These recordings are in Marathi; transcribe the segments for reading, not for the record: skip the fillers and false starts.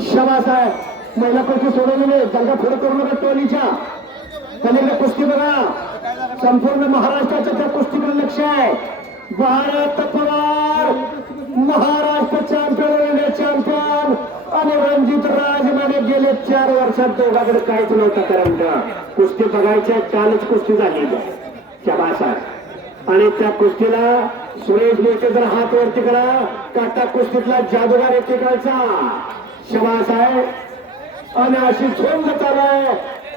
शाबास आहे महिला कुस्ती सोडवलेले दंगा फोड करू नका टोलीच्या पलीकडे कुस्ती बघा संपूर्ण महाराष्ट्राच्या त्या कुस्तीकडे लक्ष आहे Bharat Pawar Maharashtra champion India champion आणि रणजित राजमाने गेले 4 वर्षात दोघांकडे काहीच नव्हतं कारण कुस्ती बघायच्या कालच कुस्ती झाली शाबास आहे आणि त्या कुस्तीला सुरेश मोठे जर हात वरती करा काटा कुस्तीतला जादूगार एकेकाळचा शाबास आहे आणि अशी झोंड चालू आहे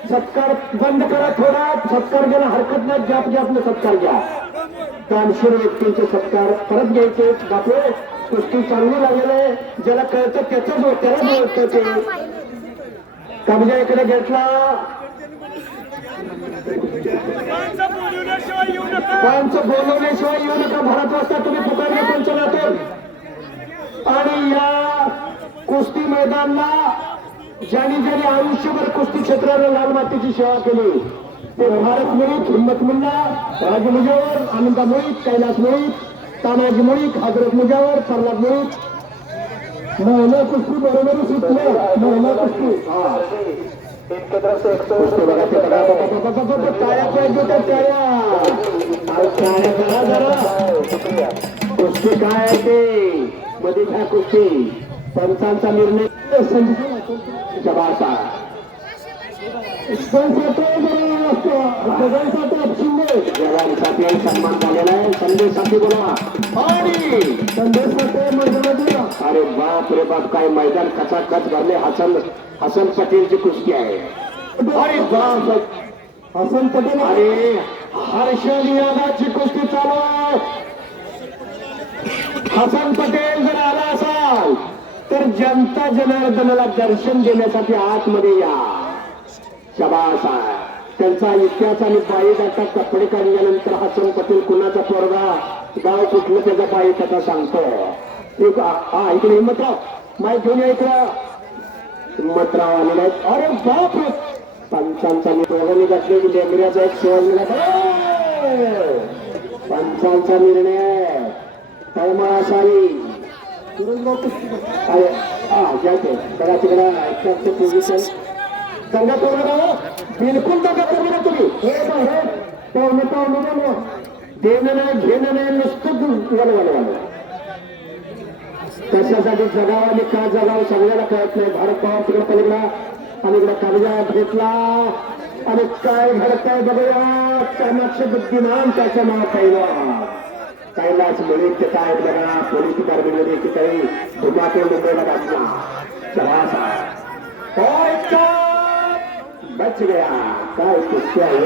सत्कार बंद करा थोडा सत्कार घ्यायला हरकत नाही गॅप गॅपने सत्कार घ्या दानशूर व्यक्तींचे सत्कार परत घ्यायचे बापू कुस्ती चांगली लागलेलं आहे ज्याला कळतं त्याला बोलतं ते कब्जा इकडे घेतला पंच बोलवल्याशिवाय येऊ नका भारत वाजता तुम्ही पुकारले पंचनातून आणि या कुस्ती मैदानला ज्यांनी ज्यांनी आयुष्यभर कुस्ती क्षेत्राला लाल मातीची सेवा केली ते भारत मोहित हिम्मत मुल्ला राज मुजावर आनंदा मोहित कैलास मोहित तानाजी मोहित हजरत मुजावर प्रल्हाद मोहित महिला कुस्ती बरोबर सुटले महिला कुस्ती टाळ्या पाहिजे त्या टाळ्या करा जरा कुस्ती काय आहे ते मध्ये घ्या कुस्ती पंचांचा निर्णय जबासा जवानसाठी सन्मान झालेला आहे संदेशसाठी बोला आणि संदेशसाठी मैदानात अरे बाप रे बाप काय मैदान खचाखच भरले हसन पटेलची कुस्ती आहे अरे बाप हसन पटेल अरे हर्षद यादवची कुस्ती चालू आहे हसन पटेल जर आला असाल तर जनता जनार्दनाला दर्शन देण्यासाठी आतमध्ये या शाबास आहे त्यांचा इतिहास आणि बायोडाटा कपडे काढल्यानंतर हसन पटेल कुणाचा पोरगा गाव कुठलं त्याचा बायोडाटा सांगतो हा इकडे हिम्मतराव माहीत घेऊन या इकडं हिम्मतराव आलेला आहे अरे बाप पंचांचा दोघांनी घातलेली लेंगऱ्याचा एक सहज पंचांचा निर्णय तळमाळासारी अरे हा जाते बघा तिकडे पोझिशन दंगा करू नका बिलकुल दंगा करू नका तुम्ही पाहुणे देणं नाही घेणं नाही नुसतं वलवल कशासाठी जगावं आणि का जगावं सगळ्याला कळत नाही भारत पवार तिकडे पलीकडा आणि इकडे कागजा घेतला आणि काय घडतंय बघूया चाणाक्ष बुद्धिमान त्याच्या नाव पहिला कैलास मुळे ते काय बघा पोलीस डिपार्टमेंटमध्ये की काही धुमाकूळ मुंबईला घातला बच गया काय कुस्ती आहे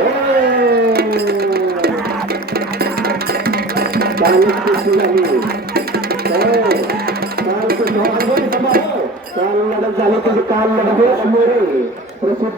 काल लढत झाली म्हणजे काल लढत प्रसिद्ध